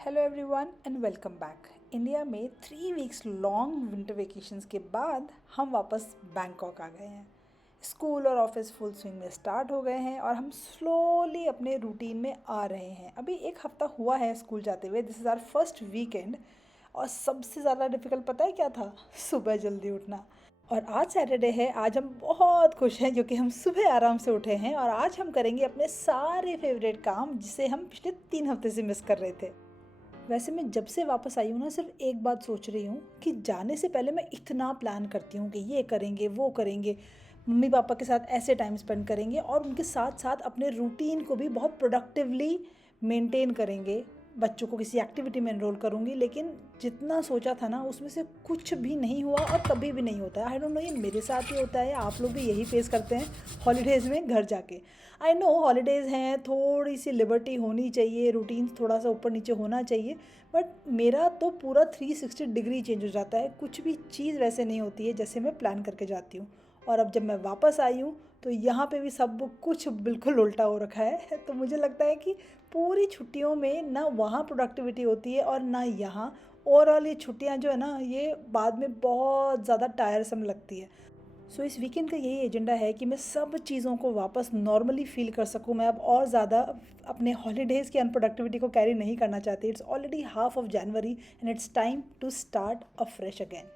Hello everyone and welcome back. India में 3 weeks long winter vacations के बाद हम वापस बैंकॉक आ गए हैं। स्कूल और ऑफिस फुल स्विंग में स्टार्ट हो गए हैं और हम स्लोली अपने रूटीन में आ रहे हैं। अभी एक हफ्ता हुआ है स्कूल जाते हुए। This is our first weekend. और सबसे ज़्यादा डिफ़िकल्ट पता है क्या था? सुबह जल्दी उठना। और आज सैटरडे है। आज हम बहुत खुश हैं क्योंकि हम सुबह आराम से उठे हैं और आज हम करेंगे अपने सारे फेवरेट काम जिसे हम पिछले 3 हफ्ते से मिस कर रहे थे। वैसे मैं जब से वापस आई हूँ ना, सिर्फ एक बात सोच रही हूँ कि जाने से पहले मैं इतना प्लान करती हूँ कि ये करेंगे वो करेंगे, मम्मी पापा के साथ ऐसे टाइम स्पेंड करेंगे और उनके साथ साथ अपने रूटीन को भी बहुत प्रोडक्टिवली मेंटेन करेंगे। बच्चों को किसी एक्टिविटी में एनरोल करूँगी, लेकिन जितना सोचा था ना उसमें से कुछ भी नहीं हुआ और कभी भी नहीं होता है। आई डोंट नो ये मेरे साथ ही होता है, आप लोग भी यही फेस करते हैं हॉलीडेज़ में घर जाके। आई नो हॉलीडेज़ हैं, थोड़ी सी लिबर्टी होनी चाहिए, रूटीन थोड़ा सा ऊपर नीचे होना चाहिए, बट मेरा तो पूरा 360 डिग्री चेंज हो जाता है। कुछ भी चीज़ वैसे नहीं होती है जैसे मैं प्लान करके जाती हूँ। और अब जब मैं वापस आई हूँ तो यहाँ पे भी सब कुछ बिल्कुल उल्टा हो रखा है। तो मुझे लगता है कि पूरी छुट्टियों में ना वहाँ प्रोडक्टिविटी होती है और ना यहाँ। ओवरऑल ये छुट्टियाँ जो है ना, ये बाद में बहुत ज़्यादा टायरसम लगती है। सो इस वीकेंड का यही एजेंडा है कि मैं सब चीज़ों को वापस नॉर्मली फ़ील कर सकूँ। मैं अब और ज़्यादा अपने हॉलीडेज़ की अनप्रोडक्टिविटी को कैरी नहीं करना चाहती। It's already half of January and it's time to start a fresh again.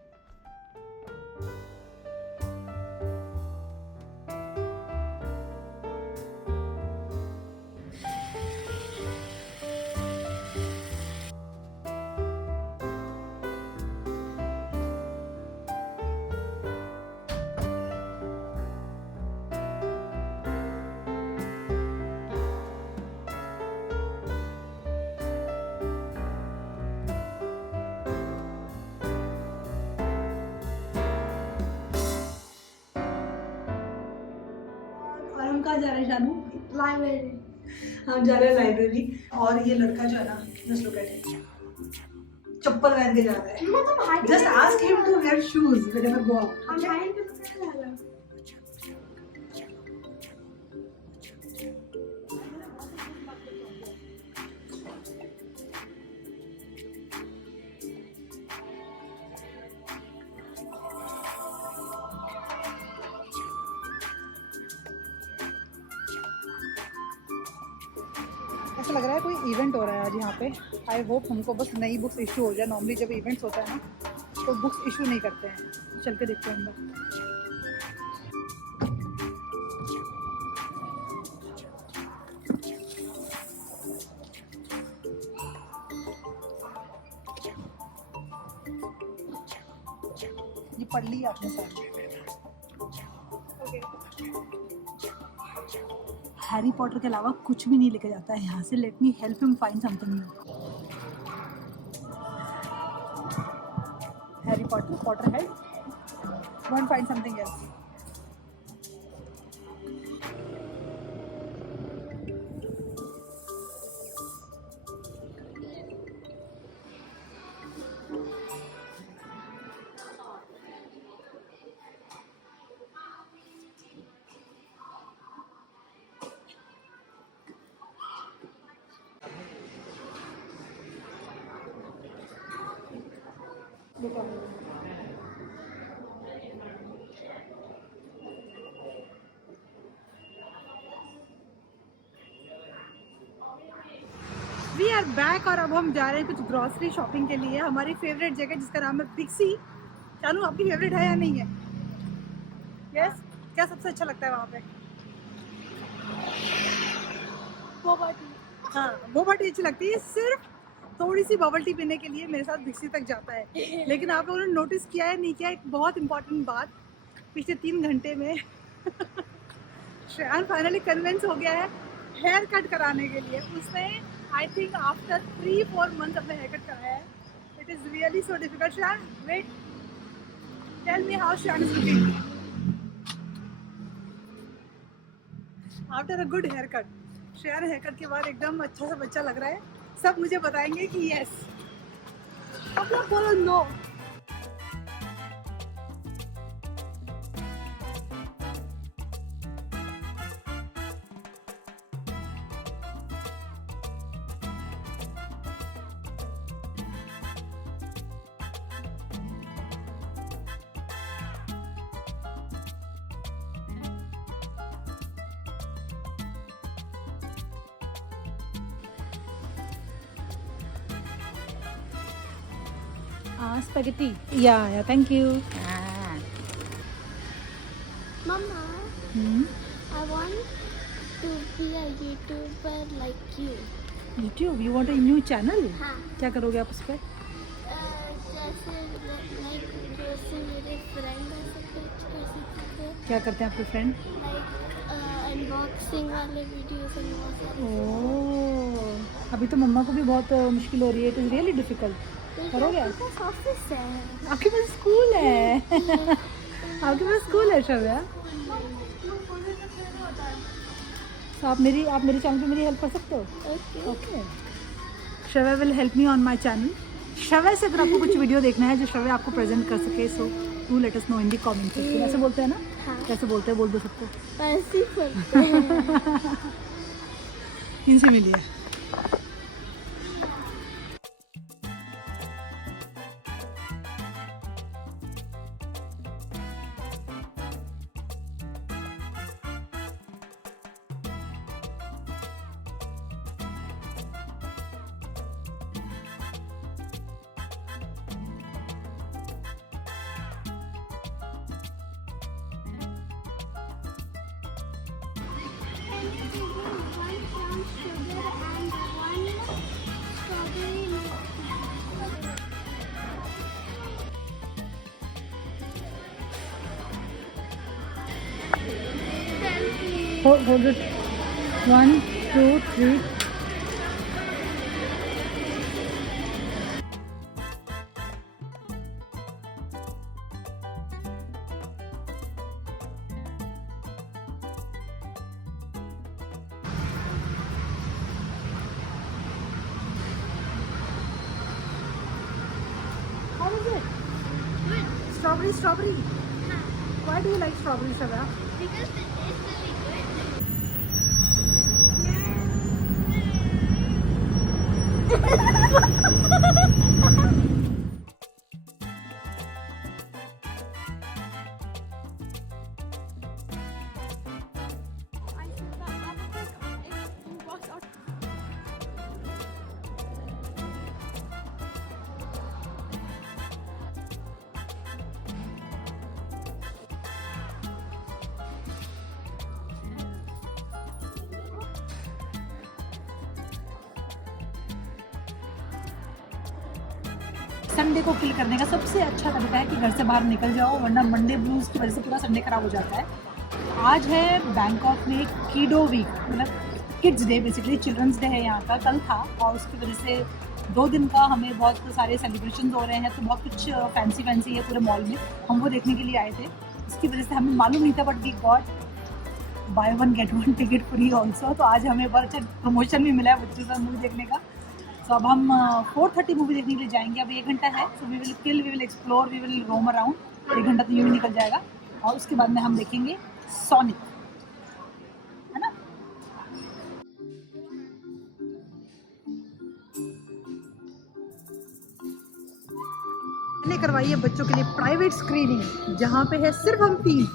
और हम कहाँ जा रहे हैं जानू? लाइब्रेरी। हम जा रहे हैं लाइब्रेरी। और ये लड़का जो है ना, जस्ट लुक एट हिम, चप्पल पहन के जा रहा है। Just ask him to wear shoes whenever go out. ऐसा लग रहा है कोई इवेंट हो रहा है आज यहाँ पे। आई होप हमको बस नई बुक्स इशू हो जाए। नॉर्मली जब इवेंट्स होता है ना तो बुक्स इशू नहीं करते हैं। चल के देखते हैं अंदर। ये पढ़ ली आपने सारी? हैरी पॉटर के अलावा कुछ भी नहीं लेके जाता है यहाँ से। Let me help him find something new. Harry Potter, Potter head, go and find something else. We are back और अब हम जा रहे हैं कुछ ग्रॉसरी शॉपिंग के लिए हमारी फेवरेट जगह जिसका नाम है पिक्सी। जानू आपकी फेवरेट है या नहीं है? यस। क्या सबसे अच्छा लगता है वहाँ पे? Boba tea. हाँ, बोबा टी अच्छी लगती है। सिर्फ थोड़ी सी बबल टी पीने के लिए मेरे साथ पिक्सी तक जाता है। लेकिन आप लोगों ने नोटिस किया है नहीं किया, एक बहुत इंपॉर्टेंट बात, पिछले 3 घंटे में श्रेयान फाइनली कन्विंस हो गया है हेयर कट कराने के लिए। उसने आई थिंक आफ्टर 3-4 मंथ अपने हेयर कट कराया है। It is really so difficult. Shreyan wait, tell me how Shreyan is looking after a good haircut. Shreyan haircut के बाद एकदम अच्छा सा बच्चा लग रहा है। सब मुझे बताएंगे कि यस। अब लोग बोलो no. Spaghetti. Yeah, thank you. Mama, Hmm? I want to be a YouTuber like you. YouTube, you want a new channel? हाँ क्या करोगे आप उस पर? जैसे जैसे मेरे फ्रेंड ऐसे कुछ ऐसी चीज़ें क्या करते हैं आपके फ्रेंड? लाइक अनबॉक्सिंग वाले वीडियोस एंड वो सारी ओह, अभी तो मम्मा को भी बहुत मुश्किल हो रही है. It is really difficult. करोगे आप? ऑफिस है आपके पास स्कूल है. आपके पास स्कूल है श्रव्या. तो आप मेरे चैनल पे मेरी हेल्प कर सकते हो. Okay. Shravya will help me on my channel. Shravya से अगर आपको कुछ वीडियो देखना है जो श्रव्या आपको प्रेजेंट कर सके, so do let us know in the comment section. ऐसे बोलते हैं ना? हाँ कैसे बोलते हैं, बोल दो सबको. ऐसे ही करते हैं इनसे मिलिए. Hold it. 1, 2, 3. How is it? Strawberry. Why do you like strawberry, Shravya? because it is really good. Sunday को किल करने का सबसे अच्छा तरीका है कि घर से बाहर निकल जाओ, वरना मंडे ब्लूज की वजह से पूरा संडे खराब हो जाता है. आज है बैंकॉक में किडो वीक, मतलब kids day, basically children's day है यहाँ का. कल था और उसकी वजह से 2 दिन का हमें बहुत सारे सेलिब्रेशन हो रहे हैं. तो बहुत कुछ फैंसी है पूरे मॉल में. हम वो देखने के लिए आए थे. इसकी वजह से हमें मालूम नहीं था, but we got buy 1 get 1 ticket free also. तो आज हमें बहुत अच्छा प्रमोशन भी मिला है बच्चों से मूवी देखने का. तो अब हम 4:30 मूवी देखने के लिए जाएंगे. अब 1 घंटा है. So we will explore, we will roam around. 1 घंटा तो यूँ ही निकल जाएगा. और उसके बाद में हम देखेंगे सोनिक, है ना. मैंने करवाई है बच्चों के लिए प्राइवेट स्क्रीनिंग, जहाँ पे है सिर्फ हम 3.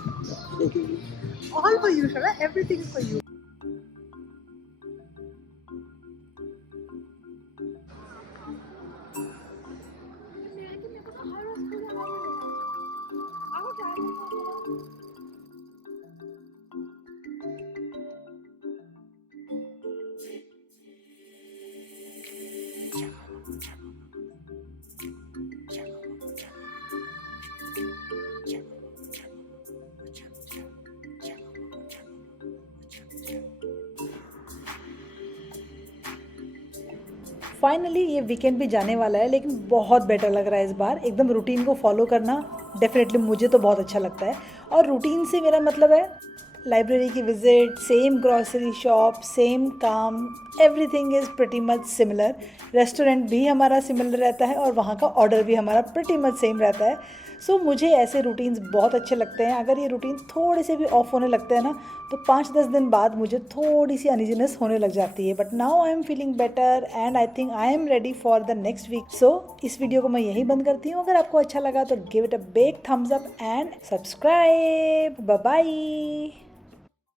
All for you Shravya, everything for you. Finally ये वीकेंड भी जाने वाला है, लेकिन बहुत बेटर लग रहा है इस बार. एकदम रूटीन को फॉलो करना डेफिनेटली मुझे तो बहुत अच्छा लगता है. और रूटीन से मेरा मतलब है लाइब्रेरी की visit, same grocery shop, same काम, everything is pretty much similar. Restaurant भी हमारा सिमिलर रहता है और वहाँ का ऑर्डर भी हमारा प्रिटी मच सेम रहता है. सो मुझे ऐसे रूटीन्स बहुत अच्छे लगते हैं. अगर ये रूटीन थोड़े से भी ऑफ होने लगते हैं ना, तो 5-10 दिन बाद मुझे थोड़ी सी अनइजीनेस होने लग जाती है. But now I am feeling better and I think I am ready for the next week. So इस वीडियो को मैं यहीं बंद करती हूँ. अगर आपको अच्छा लगा तो give it a big thumbs up and subscribe. Bye bye.